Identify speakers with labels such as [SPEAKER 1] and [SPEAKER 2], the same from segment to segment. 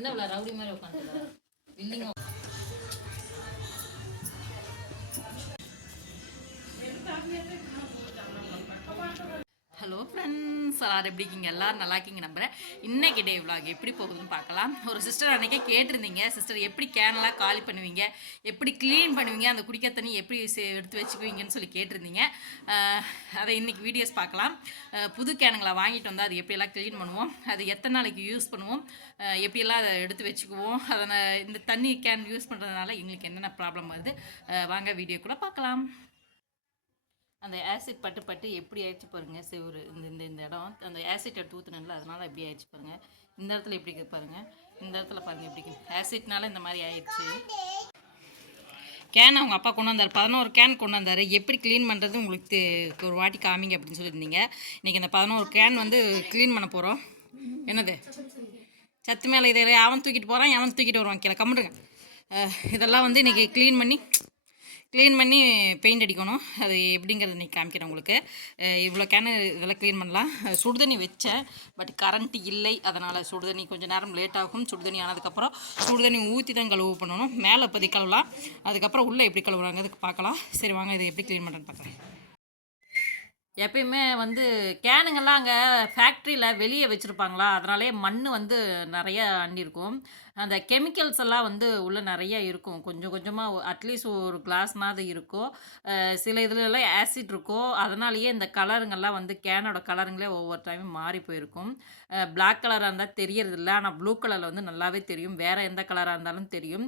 [SPEAKER 1] என்ன ரவுடி மாதிரி உட்காந்து எல்லாரும் எப்படி இருக்கீங்க? எல்லாரும் நல்லா இருக்கீங்க நம்புறேன். இன்னைக்கு டே vlog எப்படி போகுதுன்னு பார்க்கலாம். ஒரு சிஸ்டர் அன்றைக்கே கேட்டிருந்தீங்க. சிஸ்டர் எப்படி கேனெல்லாம் காலி பண்ணுவீங்க? எப்படி க்ளீன் பண்ணுவீங்க? அந்த குடிக்க தண்ணி எப்படி சே- எடுத்து வச்சுக்குவீங்கன்னு சொல்லி கேட்டிருந்தீங்க. அதை இன்னைக்கு வீடியோஸ் பார்க்கலாம். புது கேனுங்களை வாங்கிட்டு வந்தால் அது எப்படியெல்லாம் க்ளீன் பண்ணுவோம்? அது எத்தனை நாளைக்கு யூஸ் பண்ணுவோம்? எப்படியெல்லாம் அதை எடுத்து வச்சுக்குவோம்? அதை நான் இந்த தண்ணி கேன் யூஸ் பண்ணுறதுனால எங்களுக்கு என்னென்ன ப்ராப்ளம் வருது? வாங்க வீடியோக்குள்ளே பார்க்கலாம். அந்த ஆசிட் பட்டு பட்டு எப்படி ஆயிடுச்சு பாருங்க செவுரு இந்த இந்த இந்த இடம். அந்த ஆசிட் எடுத்து அதனால் எப்படி ஆயிடுச்சு பாருங்கள் இந்த இடத்துல எப்படி பாருங்கள் இந்த இடத்துல பாருங்கள் எப்படி ஆசிட்னால இந்த மாதிரி ஆயிடுச்சு. கேன் அவங்க அப்பா கொண்டு வந்தார். பதினோரு கேன் கொண்டு வந்தார். எப்படி க்ளீன் பண்ணுறது உங்களுக்கு ஒரு வாட்டி காமிங்க அப்படின்னு சொல்லியிருந்தீங்க. இன்றைக்கி இந்த பதினோரு கேன் வந்து க்ளீன் பண்ண போகிறோம் என்னது? சத்து மேலே இதை அவன் தூக்கிட்டு போகிறான் அவன் தூக்கிட்டு வருவான் கீழே. கம்முடுங்க இதெல்லாம் வந்து இன்றைக்கி க்ளீன் பண்ணி க்ளீன் பண்ணி பெயிண்ட் அடிக்கணும். அது எப்படிங்கிறத நீ காமிக்கிறேன் உங்களுக்கு. இவ்வளோ கேனு இதெல்லாம் க்ளீன் பண்ணலாம். சுடுதண்ணி வச்சேன். பட் கரண்ட் இல்லை. அதனால் சுடுதண்ணி கொஞ்சம் நேரம் லேட் ஆகும். சுடுதண்ணி ஆனதுக்கப்புறம் சுடுதண்ணி ஊற்றி தான் கழுவு பண்ணணும். மேலே இப்போதி கழுவலாம். அதுக்கப்புறம் உள்ளே எப்படி கழுவுறாங்க அதுக்கு பார்க்கலாம். சரி வாங்க. இதை எப்படி க்ளீன் பண்ணுறேன்னு பார்க்குறேன் எப்பயுமே வந்து கேனுங்கெல்லாம் அங்கே ஃபேக்ட்ரியில் வெளியே வச்சுருப்பாங்களா? அதனாலே மண் வந்து நிறைய அண்டிருக்கும் அந்த கெமிக்கல்ஸ் எல்லாம் வந்து உள்ளே நிறைய இருக்கும். கொஞ்சம் கொஞ்சமாக அட்லீஸ்ட் ஒரு கிளாஸ்னாவது இருக்கும். சில இதுலலாம் ஆசிட் இருக்கும். அதனாலேயே இந்த கலருங்கெல்லாம் வந்து கேனோட கலருங்களே ஒவ்வொரு டைமும் மாறி போயிருக்கும். பிளாக் கலராக இருந்தால் தெரியறதில்ல. ஆனால் ப்ளூ கலரில் வந்து நல்லாவே தெரியும். வேறு எந்த கலராக இருந்தாலும் தெரியும்.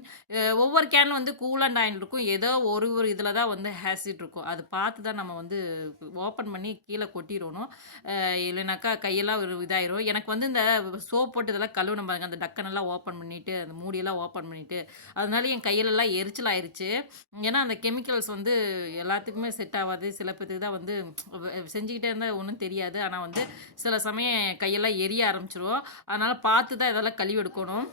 [SPEAKER 1] ஒவ்வொரு கேன் வந்து கூல் அண்ட் ஆயில் இருக்கும். ஏதோ ஒரு ஒரு இதில் தான் வந்து ஆசிட் இருக்கும். அது பார்த்து தான் நம்ம வந்து ஓப்பன் பண்ணி கீழே கொட்டிடணும். இல்லைனாக்கா கையெல்லாம் ஒரு இதாயிரும். எனக்கு வந்து இந்த சோப் போட்டு இதெல்லாம் கழுவுன பாருங்க. அந்த டக்கனெல்லாம் ஓப்பன் பண்ணி பண்ணிவிட்டு அந்த மூடியெல்லாம் ஓப்பன் பண்ணிவிட்டு அதனால என் கையிலெல்லாம் எரிச்சல் ஆயிடுச்சு ஏன்னா அந்த கெமிக்கல்ஸ் வந்து எல்லாத்துக்குமே செட் ஆகாது. சில பேத்துக்கு தான் வந்து செஞ்சுக்கிட்டே இருந்தால் ஒன்றும் தெரியாது. ஆனால் வந்து சில சமயம் கையெல்லாம் எரிய ஆரம்பிச்சிரும். அதனால் பார்த்து தான் இதெல்லாம் கழுவி எடுக்கணும்.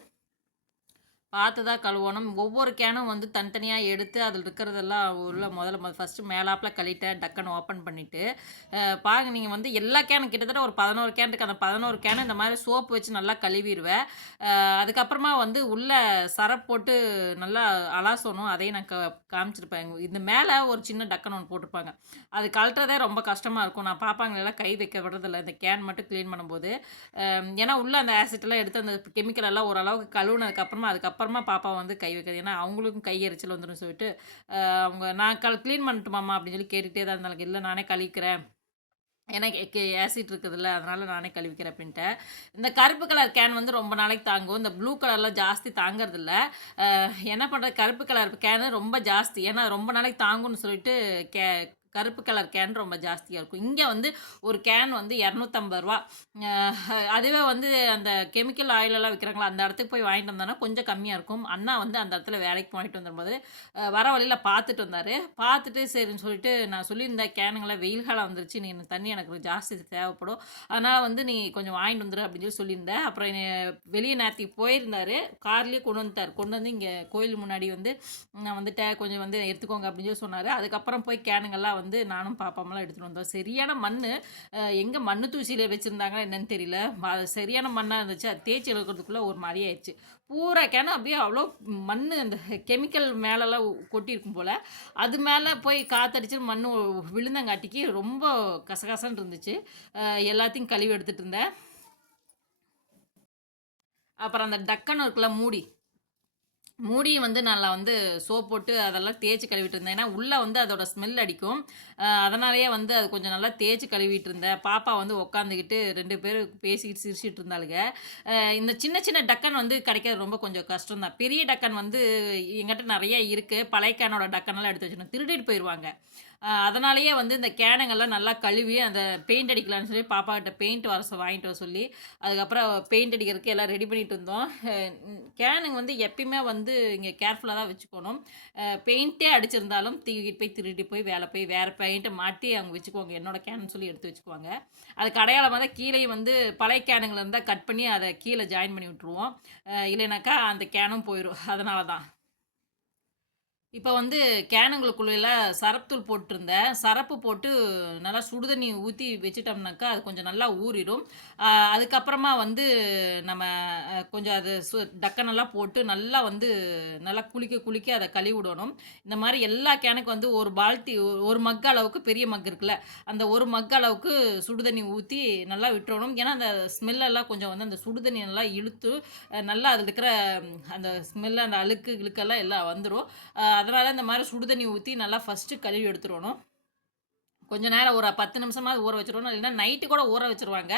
[SPEAKER 1] பார்த்து தான் கழுவணும். ஒவ்வொரு கேனும் வந்து தனித்தனியாக எடுத்து அதில் இருக்கிறதெல்லாம் உள்ள முதல்ல ஃபஸ்ட்டு மேலாப்பில் கழிட்டேன் டக்குன்னு ஓப்பன் பண்ணிவிட்டு பாருங்க நீங்கள் வந்து எல்லா கேனும் கிட்டத்தட்ட ஒரு பதினோரு கேன் இருக்குது அந்த பதினோரு கேனு இந்த மாதிரி சோப்பு வச்சு நல்லா கழுவிடுவேன் அதுக்கப்புறமா வந்து உள்ள சரப் போட்டு நல்லா அலாசணும். அதையும் நான் க காமிச்சிருப்பேன். இந்த மேலே ஒரு சின்ன டக்கன் ஒன்று போட்டிருப்பாங்க. அது கழட்டுறதே ரொம்ப கஷ்டமாக இருக்கும். நான் பாப்பாங்க கை வைக்க விடுறதில்ல. இந்த கேன் மட்டும் க்ளீன் பண்ணும்போது. ஏன்னா உள்ளே அந்த ஆசிட்லாம் எடுத்து அந்த கெமிக்கல் எல்லாம் ஓரளவுக்கு கழுவுனதுக்கப்புறமா அதுக்கப்புறம் அப்புறமா பாப்பா வந்து கை வைக்கிறது. ஏன்னா அவங்களுக்கும் கை எரிச்சல் வந்துடும் சொல்லிட்டு அவங்க நான் கல் க்ளீன் பண்ணட்டுமாம்மா அப்படின்னு சொல்லி கேட்டுகிட்டே தான் இருந்தாலும் இல்லை நானே கழிக்கிறேன். ஏன்னா ஆசிட் இருக்குதுல்ல அதனால் நானே கழுவிக்கிறேன் அப்படின்ட்டு. இந்த கருப்பு கலர் கேன் வந்து ரொம்ப நாளைக்கு தாங்கும். இந்த ப்ளூ கலர்லாம் ஜாஸ்தி தாங்கறதில்ல. என்ன பண்ணுறது கருப்பு கலர் கேனு ரொம்ப ஜாஸ்தி. ஏன்னா ரொம்ப நாளைக்கு தாங்கும்னு சொல்லிட்டு கே கருப்பு கலர் கேன் ரொம்ப ஜாஸ்தியாக இருக்கும். இங்கே வந்து ஒரு கேன் வந்து இரநூத்தம்பது ரூபா. அதுவே வந்து அந்த கெமிக்கல் ஆயிலெல்லாம் விற்கிறாங்களா அந்த இடத்துக்கு போய் வாங்கிட்டு வந்தோன்னா கொஞ்சம் கம்மியாக இருக்கும். அண்ணா வந்து அந்த இடத்துல வேலைக்கு வாங்கிட்டு வந்துடும்போது வர வழியில் பார்த்துட்டு வந்தார். பார்த்துட்டு சரின்னு சொல்லிட்டு நான் சொல்லியிருந்தேன் கேனுங்களாம் வெயில் காலம் வந்துருச்சு நீ தண்ணி எனக்கு ஜாஸ்தி தேவைப்படும். அதனால் வந்து நீ கொஞ்சம் வாங்கிட்டு வந்துடு அப்படின்னு சொல்லி சொல்லியிருந்தேன். அப்புறம் வெளியே நேரத்துக்கு போயிருந்தார். கார்லேயே கொண்டு வந்துட்டார். கொண்டு வந்து இங்கே கோயில் முன்னாடி வந்து நான் வந்துட்டேன். கொஞ்சம் வந்து எடுத்துக்கோங்க அப்படின்னு சொல்லி சொன்னார். அதுக்கப்புறம் போய் கேனுங்கெல்லாம் வந்து வந்து நானும் பாப்பாமெல்லாம் எடுத்துகிட்டு வந்தோம். சரியான மண் எங்கே மண் தூசியில் வச்சுருந்தாங்களா என்னன்னு தெரியல. அது சரியான மண்ணாக இருந்துச்சு. அது தேய்ச்சி எழுக்கிறதுக்குள்ளே ஒரு மாதிரி ஆயிடுச்சு. பூரா கேன அப்படியே அவ்வளோ மண் அந்த கெமிக்கல் மேலெல்லாம் கொட்டியிருக்கும் போல். அது மேலே போய் காத்தடிச்சு மண் விழுந்தங்காட்டிக்கு ரொம்ப கசகசன்னு இருந்துச்சு. எல்லாத்தையும் கழுவி எடுத்துகிட்டு இருந்தேன். அப்புறம் அந்த டக்கன்னு இருக்குல்ல மூடி. மூடியும் வந்து நல்லா வந்து சோப் போட்டு அதெல்லாம் தேய்ச்சி கழுவிட்டு இருந்தேன் ஏன்னா உள்ளே வந்து அதோட ஸ்மெல் அடிக்கும். அதனாலேயே வந்து அது கொஞ்சம் நல்லா தேய்ச்சி கழுவிட்டு இருந்தேன் பாப்பா வந்து உட்காந்துக்கிட்டு ரெண்டு பேரும் பேசிக்கிட்டு சிரிச்சிட்டு இருந்தாளுங்க இந்த சின்ன சின்ன டக்கன் வந்து கிடைக்கிறது ரொம்ப கொஞ்சம் கஷ்டம் தான் பெரிய டக்கன் வந்து எங்கிட்ட நிறைய இருக்குது பழைய கேனோட டக்கனெல்லாம் எடுத்து வச்சிடணும் திருடிட்டு போயிடுவாங்க அதனாலேயே வந்து இந்த கேனுங்கெல்லாம் நல்லா கழுவி அந்த பெயிண்ட் அடிக்கலாம்னு சொல்லி பாப்பாக்கிட்ட பெயிண்ட் வர வாங்கிட்டு வர சொல்லி அதுக்கப்புறம் பெயிண்ட் அடிக்கிறதுக்கு எல்லாம் ரெடி பண்ணிட்டு இருந்தோம். கேனுங்க வந்து எப்பயுமே வந்து இங்கே கேர்ஃபுல்லாக தான் வச்சுக்கணும். பெயிண்ட்டே அடிச்சிருந்தாலும் தூக்கிட்டு போய் திருடி போய் வேலை போய் வேறு பெயிண்ட்டை மாட்டி அவங்க வச்சுக்குவாங்க. என்னோட கேன் சொல்லி எடுத்து வச்சுக்குவாங்க. அதுக்கு அடையாளமாக தான் கீழே வந்து பழைய கேனுங்களை இருந்தால் கட் பண்ணி அதை கீழே ஜாயின் பண்ணி விட்ருவோம் இல்லைனாக்கா அந்த கேனும் போயிடும் அதனால தான். இப்போ வந்து கேனுங்களுக்குள்ள சரப்புத்தூள் போட்டிருந்தேன். சரப்பு போட்டு நல்லா சுடுதண்ணி ஊற்றி வச்சுட்டோம்னாக்கா அது கொஞ்சம் நல்லா ஊறிடும். அதுக்கப்புறமா வந்து நம்ம கொஞ்சம் அது சு டக்கனெல்லாம் போட்டு நல்லா வந்து நல்லா குளிக்க குளிக்க அதை கழுவி விடணும். இந்த மாதிரி எல்லா கேனுக்கும் வந்து ஒரு பால்ட்டி ஒரு மக் அளவுக்கு பெரிய மக் இருக்குல்ல அந்த ஒரு மக் அளவுக்கு சுடுதண்ணி ஊற்றி நல்லா விட்டுறணும். ஏன்னா அந்த ஸ்மெல்லெல்லாம் கொஞ்சம் வந்து அந்த சுடுதண்ணி நல்லா இழுத்து நல்லா அதில் இருக்கிற அந்த ஸ்மெல்லு அந்த அழுக்கு இழுக்கெல்லாம் எல்லாம் வந்துடும் அதனால் இந்த மாதிரி சுடுதண்ணி ஊற்றி நல்லா ஃபஸ்ட்டு கழுவி எடுத்துடணும். கொஞ்ச நேரம் ஒரு பத்து நிமிஷமாவது ஊற வச்சிருவோம் இல்லைன்னா நைட்டு கூட ஊற வச்சிருவாங்க.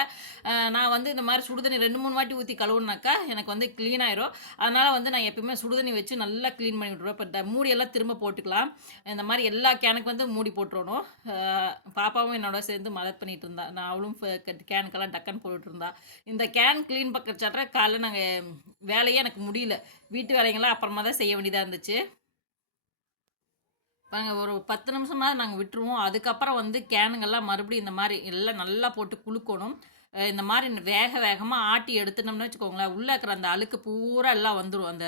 [SPEAKER 1] நான் வந்து இந்த மாதிரி சுடுதண்ணி ரெண்டு மூணு வாட்டி ஊற்றி கழுவுனாக்கா எனக்கு வந்து க்ளீன் ஆயிரும். அதனால் வந்து நான் எப்பயுமே சுடுதண்ணி வச்சு நல்லா க்ளீன் பண்ணி விட்ருவேன் இப்போ மூடியெல்லாம் திரும்ப போட்டுக்கலாம். இந்த மாதிரி எல்லா கேனுக்கு வந்து மூடி போட்டுருணும் பாப்பாவும் என்னோட சேர்ந்து மதத் பண்ணிகிட்டு இருந்தா. நான் அவளும் கேனுக்கெல்லாம் டக்குன்னு போட்டுட்டுருந்தான் இந்த கேன் க்ளீன் பக்கத்து சட்டுற காலைல நாங்கள் வேலையே எனக்கு முடியல. வீட்டு வேலைங்களாம் அப்புறமா தான் செய்ய வேண்டியதாக இருந்துச்சு. நாங்கள் ஒரு பத்து நிமிஷமாவது நாங்கள் விட்டுருவோம். அதுக்கப்புறம் வந்து கேனுங்கெல்லாம் மறுபடியும் இந்த மாதிரி எல்லாம் நல்லா போட்டு குலுக்கணும். இந்த மாதிரி வேக வேகமாக ஆட்டி எடுத்துனோம்னு வச்சுக்கோங்களேன். உள்ளே இருக்கிற அந்த அழுக்கு பூரா எல்லாம் வந்துடும் அந்த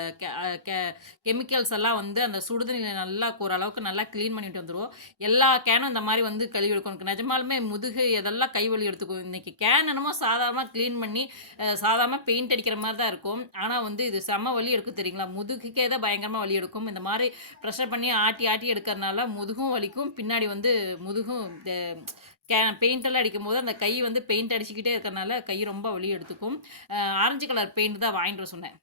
[SPEAKER 1] கெமிக்கல்ஸ் எல்லாம் வந்து அந்த சுடுதண்ணியில் நல்லா ஓரளவுக்கு நல்லா க்ளீன் பண்ணிட்டு வந்துடுவோம் எல்லா கேனும் இந்த மாதிரி வந்து கழுவி எடுக்கணும். நிஜமாலுமே முதுகு இதெல்லாம் கைவலி எடுத்துக்கும். இன்றைக்கி கேன் என்னமோ சாதாரணமாக க்ளீன் பண்ணி சாதாரணமாக பெயிண்ட் அடிக்கிற மாதிரி தான் இருக்கும். ஆனால் வந்து இது செம வலி எடுக்கும் தெரியுங்களா? முதுகுக்கே தான் பயங்கரமாக வலி எடுக்கும். இந்த மாதிரி ப்ரெஷர் பண்ணி ஆட்டி ஆட்டி எடுக்கிறதுனால முதுகும் வலிக்கும். பின்னாடி வந்து முதுகும் கே பெயிண்டெல்லாம் அடிக்கும் போது அந்த கை வந்து பெயிண்ட் அடிச்சுக்கிட்டே இருக்கிறனால கை ரொம்ப வலி எடுத்துக்கும். ஆரஞ்சு கலர் பெயிண்ட் தான் வாங்கிட்டு வர சொன்னேன்.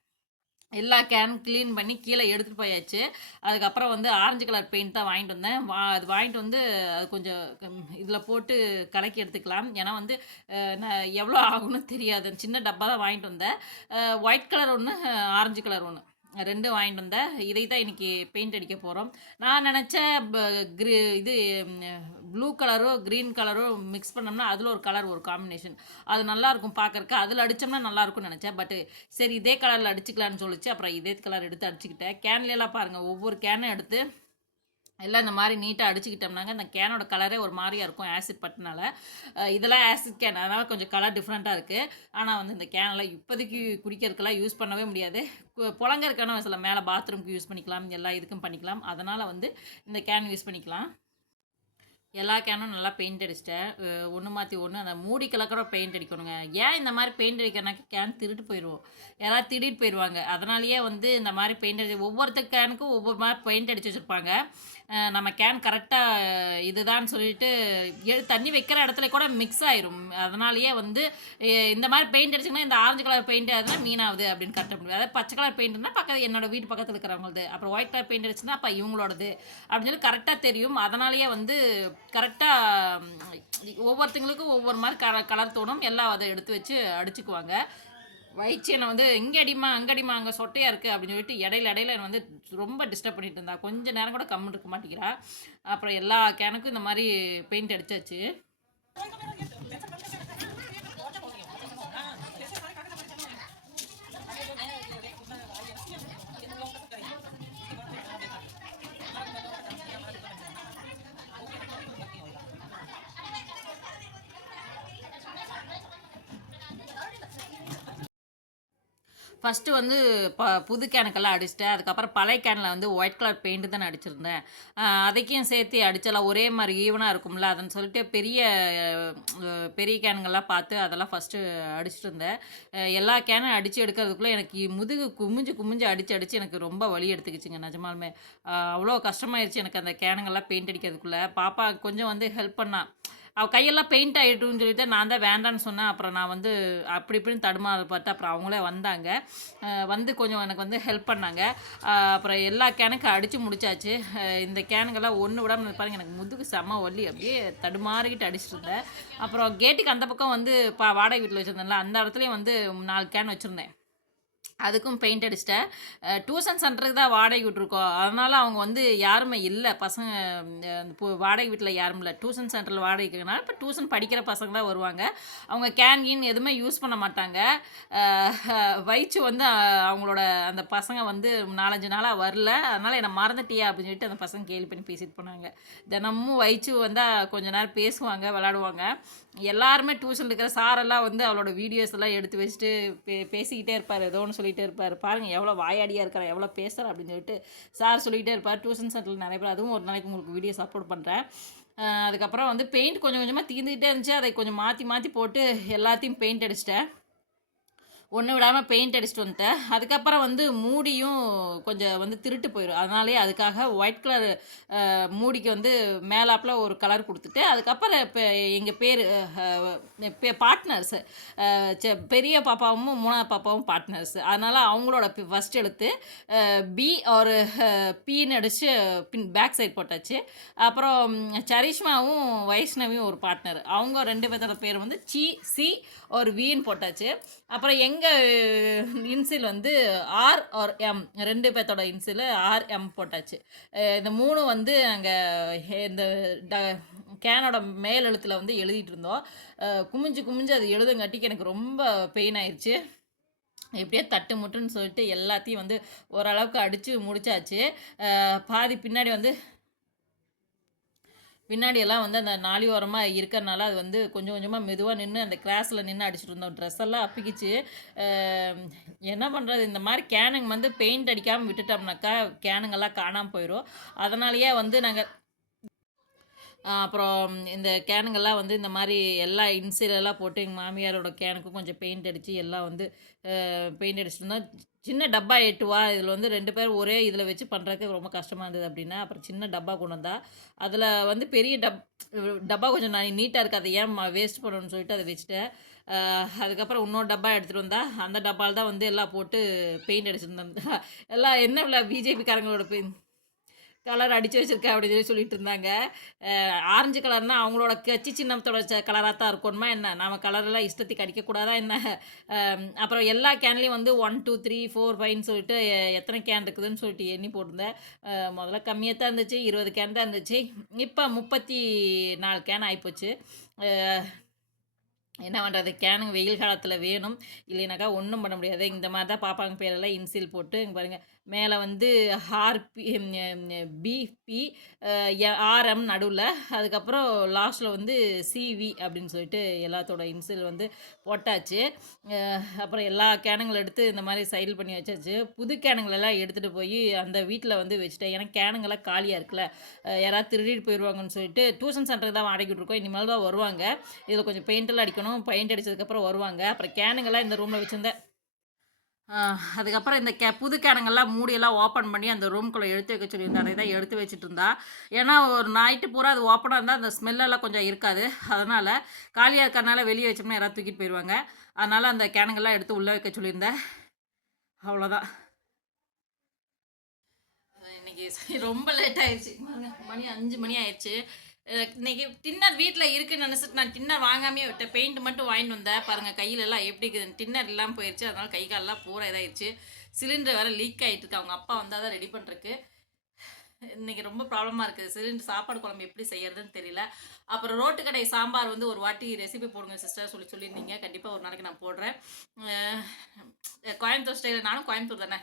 [SPEAKER 1] எல்லா கேன் க்ளீன் பண்ணி கீழே எடுத்துகிட்டு போயாச்சு. அதுக்கப்புறம் வந்து ஆரஞ்சு கலர் பெயிண்ட் தான் வாங்கிட்டு வந்தேன். வா அது வாங்கிட்டு வந்து அது கொஞ்சம் இதில் போட்டு கலக்கி எடுத்துக்கலாம். ஏன்னா வந்து நான் எவ்வளோ ஆகும்னு தெரியாது. சின்ன டப்பா தான் வாங்கிட்டு வந்தேன். ஒயிட் கலர் ஒன்று ஆரஞ்சு கலர் ஒன்று ரெண்டும் வாங்கிட்டு வந்தேன் இதை தான் இன்றைக்கி பெயிண்ட் அடிக்க போகிறோம் நான் நினச்ச க்ரீ இது ப்ளூ கலரும் க்ரீன் கலரும் மிக்ஸ் பண்ணோம்னா அதில் ஒரு கலர் ஒரு காம்பினேஷன் அது நல்லாயிருக்கும் பார்க்கறக்கு அதில் அடித்தோம்னா நல்லாயிருக்கும்னு நினச்சேன். பட் சரி இதே கலரில் அடிச்சுக்கலான்னு சொல்லிச்சு. அப்புறம் இதே கலர் எடுத்து அடிச்சுக்கிட்டேன். கேன்ல பாருங்கள் ஒவ்வொரு கேனும் எடுத்து எல்லாம் இந்த மாதிரி நீட்டாக அடிச்சுக்கிட்டோம்னாங்க இந்த கேனோட கலரே ஒரு மாதிரியாக இருக்கும் ஆசிட் பட்டுனால. இதெல்லாம் ஆசிட் கேன் அதனால் கொஞ்சம் கலர் டிஃப்ரெண்ட்டாக இருக்குது ஆனால் வந்து இந்த கேனெல்லாம் இப்போதைக்கு குடிக்கிறதுக்கெல்லாம் யூஸ் பண்ணவே முடியாது. புழங்கறக்கான சில மேலே பாத்ரூம்க்கு யூஸ் பண்ணிக்கலாம் எல்லா இதுக்கும் பண்ணிக்கலாம். அதனால் வந்து இந்த கேன் யூஸ் பண்ணிக்கலாம். எல்லா கேனும் நல்லா பெயிண்ட் அடிச்சிட்டேன். ஒன்று மாற்றி ஒன்று அந்த மூடி கலக்கிற பெயிண்ட் அடிக்கணுங்க. ஏன் இந்த மாதிரி பெயிண்ட் அடிக்கிறனாக்க கேன் திருட்டு போயிடுவோம் யாராவது திருடிட்டு போயிடுவாங்க அதனாலேயே வந்து இந்த மாதிரி பெயிண்ட் அடிச்சு ஒவ்வொருத்த கேனுக்கும் ஒவ்வொரு மாதிரி பெயிண்ட் அடித்து வச்சுருப்பாங்க. நம்ம கேன் கரெக்டாக இதுதான் சொல்லிட்டு தண்ணி வைக்கிற இடத்துல கூட மிக்ஸ் ஆயிரும். அதனாலேயே வந்து இந்த மாதிரி பெயிண்ட் அடிச்சிங்கன்னா இந்த ஆரஞ்சு கலர் பெயிண்ட் அதுனா மீனாகுது அப்படின்னு கரெக்டாக முடியாது அதாவது பச்சை கலர் பெயிண்ட்னா பக்கத்து என்னோட வீட்டு பக்கத்தில் இருக்கிறவங்களது. அப்புறம் ஒயிட் கலர் பெயிண்ட் அடிச்சுன்னா அப்போ இவங்களோடது அப்படின்னு சொல்லி கரெக்டாக தெரியும். அதனாலேயே வந்து கரெக்டாக ஒவ்வொருத்தங்களுக்கும் ஒவ்வொரு மாதிரி கலர் கலர் தோணும். எல்லாம் அதை எடுத்து வச்சு அடிச்சுக்குவாங்க. வயிற்று என்னை வந்து இங்கே அடிமா அங்கே அடிமா அங்கே சொட்டையாக இருக்குது அப்படின்னு சொல்லிட்டு இடையில இடையில என்னை வந்து ரொம்ப டிஸ்டர்ப் பண்ணிட்டு இருந்தா. கொஞ்ச நேரம் கூட கம்முன்னு இருக்க மாட்டேங்கிறா. அப்புறம் எல்லா கேனுக்கும் இந்த மாதிரி பெயிண்ட் அடிச்சாச்சு. ஃபஸ்ட்டு வந்து ப புது கேனுக்கெல்லாம் அடிச்சிட்டேன். அதுக்கப்புறம் பழைய கேனில் வந்து ஒயிட் கலர் பெயிண்ட் தான் அடிச்சிருந்தேன். அதைக்கும் சேர்த்து அடித்தெல்லாம் ஒரே மாதிரி ஈவனாக இருக்கும்ல. அதுன்னு சொல்லிட்டு பெரிய பெரிய கேனுங்கெல்லாம் பார்த்து அதெல்லாம் ஃபஸ்ட்டு அடிச்சிட்டு இருந்தேன். எல்லா கேனும் அடித்து எடுக்கிறதுக்குள்ளே எனக்கு முதுகு குமிஞ்சு குமிஞ்சு அடித்து அடித்து எனக்கு ரொம்ப வலி எடுத்துக்கிச்சுங்க நிஜமாலுமே. அவ்வளோ கஷ்டமாயிருச்சு எனக்கு அந்த கேனுங்கள்லாம் பெயிண்ட் அடிக்கிறதுக்குள்ளே. பாப்பா கொஞ்சம் வந்து ஹெல்ப் பண்ணால் அவள் கையெல்லாம் பெயிண்ட் ஆகிட்டுன்னு சொல்லிட்டு நான் தான் வேண்டான்னு சொன்னேன். அப்புறம் நான் வந்து அப்படி இப்படின்னு தடுமாறு பார்த்து அப்புறம் அவங்களே வந்தாங்க. வந்து கொஞ்சம் எனக்கு வந்து ஹெல்ப் பண்ணாங்க. அப்புறம் எல்லா கேனுக்கும் அடித்து முடிச்சாச்சு. இந்த கேனுங்கெல்லாம் ஒன்று விடாமல் பாருங்க எனக்கு முதுகு செம்ம வலி. அப்படியே தடுமாறிக்கிட்டு அடிச்சிட்டு இருந்தேன். அப்புறம் கேட்டுக்கு அந்த பக்கம் வந்து பா வாடகை வீட்டில் வச்சுருந்தேன்ல அந்த இடத்துலையும் வந்து நாலு கேன் வச்சுருந்தேன். அதுக்கும் பெயிண்ட் அடிச்சிட்டேன். டியூஷன் சென்டருக்கு தான் வாடகை விட்ருக்கோம் அதனால் அவங்க வந்து யாருமே இல்லை. பசங்க அஹ், வாடகை வீட்டில் யாரும் இல்லை. டியூஷன் சென்டரில் வாடகைக்குனால இப்போ டியூஷன் படிக்கிற பசங்க தான் வருவாங்க. அவங்க கேன் கீன் எதுவுமே யூஸ் பண்ண மாட்டாங்க. வயிற்று வந்து அவங்களோட அந்த பசங்க வந்து நாலஞ்சு நாளாக வரல. அதனால் என்னை மறந்துட்டியா அப்படின்னு சொல்லிட்டு அந்த பசங்க கேள்வி பண்ணி பேசிட்டு போனாங்க. தினமும் வயிற்று வந்தால் கொஞ்ச நேரம் பேசுவாங்க விளாடுவாங்க எல்லாருமே டியூஷன் இருக்கிற சாரெல்லாம் வந்து அவளோட வீடியோஸ் எல்லாம் எடுத்து வச்சுட்டு பே பேசிக்கிட்டே இருப்பார். ஏதோ ஒன்று சொல்லி சொல்லிகிட்டே இருப்பார். பாருங்கள் எவ்வளோ வாயாடியாக இருக்கிறார் எவ்வளோ பேசுகிற அப்படின்னு சொல்லிட்டு சார் சொல்லிகிட்டே இருப்பார். டியூஷன் சென்டரில் நிறைய பேர் அதுவும் ஒரு நாளைக்கு உங்களுக்கு வீடியோ சப்போர்ட் பண்ணுறேன் அதுக்கப்புறம் வந்து பெயிண்ட் கொஞ்சம் கொஞ்சமாக தீர்ந்துக்கிட்டே இருந்துச்சு. அதை கொஞ்சம் மாற்றி மாற்றி போட்டு எல்லாத்தையும் பெயிண்ட் அடிச்சிட்டேன். ஒன்று விடாமல் பெயிண்ட் அடிச்சுட்டு வந்துட்டேன். அதுக்கப்புறம் வந்து மூடியும் கொஞ்சம் வந்து திருட்டு போயிடும் அதனாலே அதுக்காக ஒயிட் கலர் மூடிக்கு வந்து மேலாப்பில் ஒரு கலர் கொடுத்துட்டு அதுக்கப்புறம் இப்போ எங்கள் பேர் பார்ட்னர்ஸு பெரிய பாப்பாவும் மூணாவது பாப்பாவும் பார்ட்னர்ஸ் அதனால் அவங்களோட ஃபஸ்ட் எழுத்து பி ஒரு பின்னு அடித்து பின் பேக் சைட் போட்டாச்சு. அப்புறம் சரிஷ்மாவும் வைஷ்ணவியும் ஒரு பார்ட்னர் அவங்க ரெண்டு பேர்த்தோட பேர் வந்து சி சி ஒரு வின்னு போட்டாச்சு. அப்புறம் எங் எங்கள் இன்சில் வந்து ஆர் ஆர் எம் ரெண்டு பேர்த்தோட இன்சில் ஆர் எம் போட்டாச்சு. இந்த மூணு வந்து அங்கே இந்த ட கேனோட மேல் எழுத்தில் வந்து எழுதிட்டு இருந்தோம். குமிஞ்சு குமிஞ்சு அது எழுதுங்காட்டிக்கு எனக்கு ரொம்ப பெயின் ஆயிடுச்சு எப்படியோ தட்டு முட்டுன்னு சொல்லிட்டு எல்லாத்தையும் வந்து ஓரளவுக்கு அடித்து முடிச்சாச்சு. பாதி பின்னாடி வந்து பின்னாடியெல்லாம் வந்து அந்த நாலி ஓரமாக இருக்கிறனால அது வந்து கொஞ்சம் கொஞ்சமாக மெதுவாக நின்று அந்த கிளாஸில் நின்று அடிச்சுட்டு இருந்தோம். ட்ரெஸ் எல்லாம் அப்பிக்கிச்சு. என்ன பண்ணுறது இந்த மாதிரி கேனுங்க வந்து பெயிண்ட் அடிக்காமல் விட்டுட்டோம்னாக்கா கேனுங்கெல்லாம் காணாமல் போயிடும் அதனாலேயே வந்து நாங்கள் அப்புறம் இந்த கேனுங்கெல்லாம் வந்து இந்த மாதிரி எல்லா இன்சிலெல்லாம் போட்டு எங்கள் மாமியாரோட கேனுக்கும் கொஞ்சம் பெயிண்ட் அடித்து எல்லாம் வந்து பெயிண்ட் அடிச்சுருந்தோம் சின்ன டப்பா எட்டுவா இதில் வந்து ரெண்டு பேர் ஒரே இதில் வச்சு பண்ணுறதுக்கு ரொம்ப கஷ்டமாக இருந்தது அப்படின்னா அப்புறம் சின்ன டப்பா கொண்டு வந்தா. அதில் வந்து பெரிய டப் டப்பா கொஞ்சம் நான் நீட்டாக இருக்குது அதை ஏன் வேஸ்ட் பண்ணணும்னு சொல்லிட்டு அதை வச்சுட்டேன். அதுக்கப்புறம் இன்னொரு டப்பா எடுத்துகிட்டு வந்தால் அந்த டப்பால் தான் வந்து எல்லாம் போட்டு பெயிண்ட் அடிச்சிருந்தோம் எல்லாம் என்ன இல்லை பிஜேபிக்காரங்களோட பெயிண்ட். கலர் அடித்து வச்சுருக்கேன் அப்படின்னு சொல்லி சொல்லிட்டு இருந்தாங்க. ஆரஞ்சு கலர்னால் அவங்களோட கட்சி சின்னத்தோட கலராக தான் இருக்கணுமா என்ன? நம்ம கலரெல்லாம் இஷ்டத்துக்கு அடிக்கக்கூடாதா என்ன? அப்புறம் எல்லா கேன்லேயும் வந்து ஒன் டூ த்ரீ ஃபோர் ஃபைவ்னு சொல்லிட்டு எத்தனை கேன் இருக்குதுன்னு சொல்லிட்டு எண்ணி போட்டிருந்தேன். முதல்ல கம்மியாக தான் இருந்துச்சு இருபது கேன் தான் இருந்துச்சு. இப்போ முப்பத்தி நாலு கேன் ஆகிப்போச்சு என்ன பண்ணுறது கேனுங்க வெயில் காலத்தில் வேணும். இல்லைனாக்கா ஒன்றும் பண்ண முடியாது. இந்த மாதிரி தான் பாப்பாங்க பேரெல்லாம் இன்சில் போட்டு இங்கே பாருங்கள் மேலே வந்து ஆர்பி பிபி ஆர்எம் நடுவில். அதுக்கப்புறம் லாஸ்ட்டில் வந்து சிவி அப்படின்னு சொல்லிட்டு எல்லாத்தோட இன்சில் வந்து போட்டாச்சு. அப்புறம் எல்லா கேனுங்களும் எடுத்து இந்த மாதிரி சைல் பண்ணி வச்சாச்சு. புது கேனுங்களெல்லாம் எடுத்துகிட்டு போய் அந்த வீட்டில் வந்து வச்சுட்டேன். ஏன்னா கேனுங்கெல்லாம் காலியாக இருக்குல்ல. யாராவது திருடிட்டு போயிடுவாங்கன்னு சொல்லிட்டு டியூஷன் சென்டருக்கு தான் அடக்கி இருக்கோம் இனிமேல் தான் வருவாங்க. இதில் கொஞ்சம் பெயிண்டெல்லாம் அடிக்கணும். பெயிண்ட் அடித்ததுக்கப்புறம் வருவாங்க. அப்புறம் கேனுங்கெல்லாம் இந்த ரூமில் வச்சுருந்தேன். அதுக்கப்புறம் இந்த கே புது கேனுங்கெல்லாம் மூடியெல்லாம் ஓப்பன் பண்ணி அந்த ரூம்குள்ளே எடுத்து வைக்க சொல்லியிருந்தேன் அதை தான் எடுத்து வச்சுட்டு இருந்தா ஏன்னா ஒரு நைட்டு பூரா அது ஓப்பனாக இருந்தால் அந்த ஸ்மெல்லெல்லாம் கொஞ்சம் இருக்காது. அதனால் காலியாக இருக்கிறனால வெளியே வச்சோம்னா யாராவது தூக்கிட்டு போயிடுவாங்க அதனால் அந்த கேனுங்கெல்லாம் எடுத்து உள்ளே வைக்க சொல்லியிருந்தேன். அவ்வளோதான். இன்னைக்கு ரொம்ப லேட் ஆயிடுச்சு. மணி அஞ்சு மணி ஆயிடுச்சு. இன்னைக்கு டின்னர் வீட்டில் இருக்குன்னு நினச்சிட்டு நான் டின்னர் வாங்காமே விட்டேன். பெயிண்ட் மட்டும் வாங்கிட்டு வந்தேன். பாருங்கள் கையிலலாம் எப்படி இருக்குது. டின்னர் இல்லாமல் போயிடுச்சு அதனால் கை காலெல்லாம் பூரா இதாகிடுச்சு சிலிண்டர் வேறு லீக் ஆகிட்டு இருக்கு. அவங்க அப்பா வந்தால் தான் ரெடி பண்ணுறக்கு இன்றைக்கி ரொம்ப ப்ராப்ளமாக இருக்குது. சிலிண்டர் சாப்பாடு குழம்பு எப்படி செய்யறதுன்னு தெரியல. அப்புறம் ரோட்டு கடை சாம்பார் வந்து ஒரு வாட்டி ரெசிபி போடுங்க சிஸ்டர் சொல்லி சொல்லியிருந்தீங்க. கண்டிப்பாக ஒரு நாளைக்கு நான் போடுறேன். கோயம்புத்தூர் ஸ்டைலில் நானும் கோயம்புத்தூர் தானே.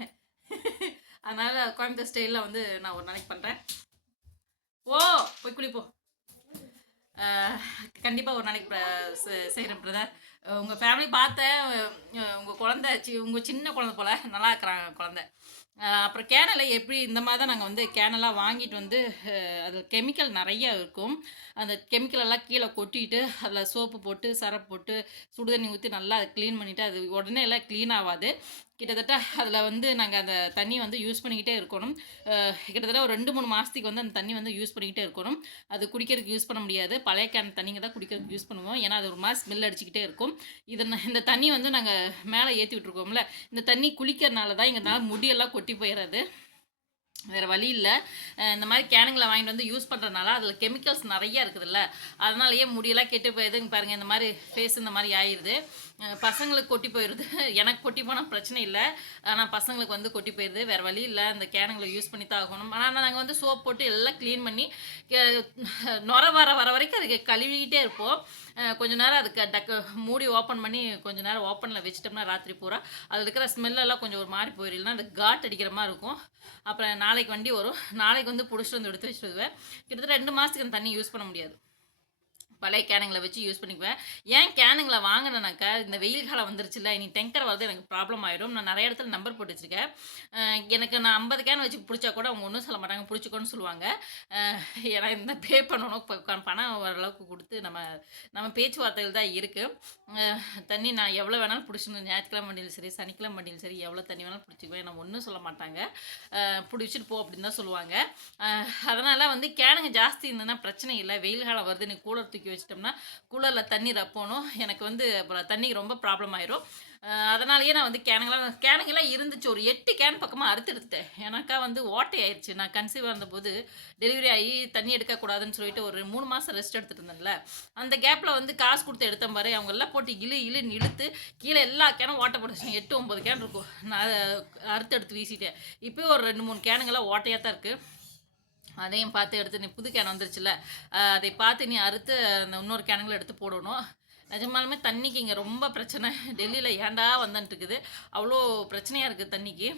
[SPEAKER 1] அதனால் கோயம்புத்தூர் ஸ்டைலில் வந்து நான் ஒரு நாளைக்கு பண்ணுறேன் ஓ போய் குளிப்போ. கண்டிப்பாக ஒரு நாளைக்கு செய்கிறேன் பிரதர் உங்கள் ஃபேமிலி பார்த்தேன் உங்கள் குழந்த சி உங்கள் சின்ன குழந்த போல் நல்லா இருக்கிறாங்க குழந்த. அப்புறம் கேனலை எப்படி இந்த மாதிரி தான் நாங்கள் வந்து கேனலாக வாங்கிட்டு வந்து அது கெமிக்கல் நிறைய இருக்கும். அந்த கெமிக்கல் எல்லாம் கீழே கொட்டிட்டு அதில் சோப்பு போட்டு சரப்பு போட்டு சுடுதண்ணி ஊற்றி நல்லா அதை க்ளீன் பண்ணிவிட்டு அது உடனே எல்லாம் க்ளீன் ஆகாது. கிட்டத்தட்ட அதில் வந்து நாங்கள் அந்த தண்ணி வந்து யூஸ் பண்ணிக்கிட்டே இருக்கணும். கிட்டத்தட்ட ஒரு ரெண்டு மூணு மாதத்துக்கு வந்து அந்த தண்ணி வந்து யூஸ் பண்ணிக்கிட்டே இருக்கணும். அது குடிக்கிறதுக்கு யூஸ் பண்ண முடியாது. பழைய கேன் தண்ணிங்க தான் குடிக்கிறதுக்கு யூஸ் பண்ணுவோம். ஏன்னா அது ஒரு மாதம் ஸ்மெல் அடிச்சுக்கிட்டே இருக்கும். இதை இந்த தண்ணி வந்து நாங்கள் மேலே ஏற்றி விட்ருக்கோம்ல இந்த தண்ணி குளிக்கிறனால தான் எங்களால் முடியெல்லாம் கொட்டி போயிடுறது வேறு வழி இல்லை. இந்த மாதிரி கேனுங்களை வாங்கிட்டு வந்து யூஸ் பண்ணுறதுனால அதில் கெமிக்கல்ஸ் நிறையா இருக்குதுல்ல. அதனாலயே முடியெல்லாம் கெட்டு போயிடுதுங்க பாருங்கள் இந்த மாதிரி ஃபேஸ் இந்த மாதிரி ஆயிடுது பசங்களுக்கு கொட்டி போயிடுது எனக்கு கொட்டி போனால் பிரச்சனை இல்லை. ஆனால் பசங்களுக்கு வந்து கொட்டி போயிடுது வேறு வழி இல்லை. அந்த கேனுங்களை யூஸ் பண்ணி தான் ஆகணும். ஆனால் நாங்கள் வந்து சோப் போட்டு எல்லாம் க்ளீன் பண்ணி நுர வர வர வரைக்கும் அதுக்கு கழுவிக்கிட்டே இருப்போம். கொஞ்ச நேரம் அதுக்கு டக்கு மூடி ஓப்பன் பண்ணி கொஞ்ச நேரம் ஓப்பனில் வச்சிட்டோம்னா ராத்திரி பூரா அதில் இருக்கிற ஸ்மெல்லெல்லாம் கொஞ்சம் ஒரு மாதிரி போயிடலாம் அந்த காட் அடிக்கிற மாதிரி இருக்கும். அப்புறம் நாளைக்கு வண்டி வரும். நாளைக்கு வந்து பிடிச்சிட்டு வந்து எடுத்து வச்சுருவேன். கிட்டத்தட்ட ரெண்டு மாதத்துக்கு அந்த தண்ணி யூஸ் பண்ண முடியாது. பழைய கேனுங்களை வச்சு யூஸ் பண்ணிக்குவேன். ஏன் கேனுங்களை வாங்கினேனாக்கா இந்த வெயில் காலம் வந்துருச்சுல்ல இனி டெங்கர் வரது எனக்கு ப்ராப்ளம் ஆயிடும். நான் நிறைய இடத்துல நம்பர் போட்டு வச்சுருக்கேன். எனக்கு நான் ஐம்பது கேன் வச்சு பிடிச்சா கூட அவங்க ஒன்றும் சொல்ல மாட்டாங்க. பிடிச்சிக்கோன்னு சொல்லுவாங்க. ஏன்னா இந்த பே பண்ணணும் இப்போ பணம் ஓரளவுக்கு கொடுத்து நம்ம நம்ம பேச்சுவார்த்தைகள் தான் இருக்குது தண்ணி நான் எவ்வளோ வேணாலும் பிடிச்சிக்கணும். ஞாயிற்றுக்கிழமை வண்டியில் சரி சனிக்கிழமை வண்டியில் சரி எவ்வளோ தண்ணி வேணாலும் பிடிச்சிக்குவேன். நம்ம ஒன்றும் சொல்ல மாட்டாங்க. பிடிச்சிட்டு போ அப்படின்னு தான் சொல்லுவாங்க. அதனால் வந்து கேனுங்க ஜாஸ்தி இருந்ததுன்னா பிரச்சனை இல்லை. வெயில் காலம் வருது நீ கூலர் தூக்கி வச்சிட்டோம்னா கூலரில் தண்ணி ரப்பணும் எனக்கு வந்து அப்புறம் தண்ணிக்கு ரொம்ப ப்ராப்ளம் ஆயிரும். அதனாலேயே நான் வந்து கேனுங்கெல்லாம் கேனுங்கெல்லாம் இருந்துச்சு. ஒரு எட்டு கேன் பக்கமாக அறுத்து எடுத்துட்டேன். எனக்கா வந்து ஓட்டை ஆயிடுச்சு நான் கன்சீவ் இருந்தபோது டெலிவரி ஆகி தண்ணி எடுக்கக்கூடாதுன்னு சொல்லிட்டு ஒரு மூணு மாதம் ரெஸ்ட் எடுத்துட்டு இருந்தேன்ல. அந்த கேப்பில் வந்து காசு கொடுத்து எடுத்தேன் பாரு. அவங்க எல்லாம் போட்டு இழு இழுன்னு இழுத்து கீழே எல்லா கேனும் ஓட்டை போட்டு எட்டு ஒம்பது கேன் இருக்கும். நான் அறுத்து எடுத்து வீசிட்டேன். இப்போ ஒரு ரெண்டு மூணு கேனுங்கெல்லாம் ஓட்டையாக தான் இருக்குது அதையும் பார்த்து எடுத்து நீ புது கேன் வந்துருச்சுல அதை பார்த்து நீ அறுத்து அந்த இன்னொரு கேனுங்களை எடுத்து போடணும். நிஜமாலுமே தண்ணிக்கு இங்கே ரொம்ப பிரச்சனை. டெல்லியில் ஏன்டா வந்துட்டு இருக்குது? அவ்வளோ பிரச்சனையாக இருக்குது தண்ணிக்கு.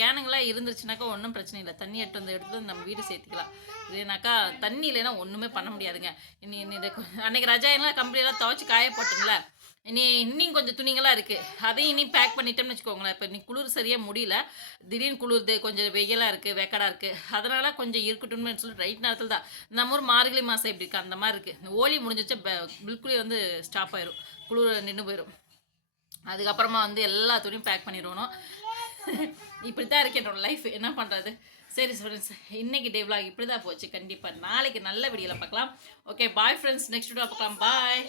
[SPEAKER 1] கேனுங்களாக இருந்துச்சுனாக்கா இருந்துருச்சுனாக்கா ஒன்றும் பிரச்சனை இல்லை. தண்ணி எடுத்து வந்து எடுத்து வந்து நம்ம வீடு சேர்த்துக்கலாம். இல்லைனாக்கா தண்ணி இல்லைன்னா ஒன்றுமே பண்ண முடியாதுங்க. இனி இனி அன்னைக்கு ரஜாயெல்லாம் கம்பெனியெல்லாம் துவைச்சி காய போட்டுங்களேன் இனி இன்னும் கொஞ்சம் துணிங்களாக இருக்குது அதையும் இனி பேக் பண்ணிட்டோம்னு வச்சுக்கோங்களேன். இப்போ இனி குளிர் சரியாக முடியல. திடீர்னு குளிருது கொஞ்சம் வெயிலாக இருக்குது வெக்கடாக இருக்குது அதனால் கொஞ்சம் இருக்கட்டும்னு சொல்லி ரைட் நேரத்தில் தான். நம்ம ஊர் மார்கழி மாதம் இப்படி இருக்கு? அந்த மாதிரி இருக்குது இந்த ஓலி முடிஞ்சிச்சு பில்குலி வந்து ஸ்டாப் ஆயிரும். குளிர் நின்று போயிடும் அதுக்கப்புறமா வந்து எல்லா துணியும் பேக் பண்ணிடணும் இப்படி தான் இருக்கு என்னோடய லைஃப் என்ன பண்ணுறது சரி ஃப்ரெண்ட்ஸ் இன்னைக்கு டே vlog இப்படி தான் போச்சு. கண்டிப்பாக நாளைக்கு நல்ல வீடியோவில் பார்க்கலாம். Okay bye friends next video பார்க்கலாம். பாய்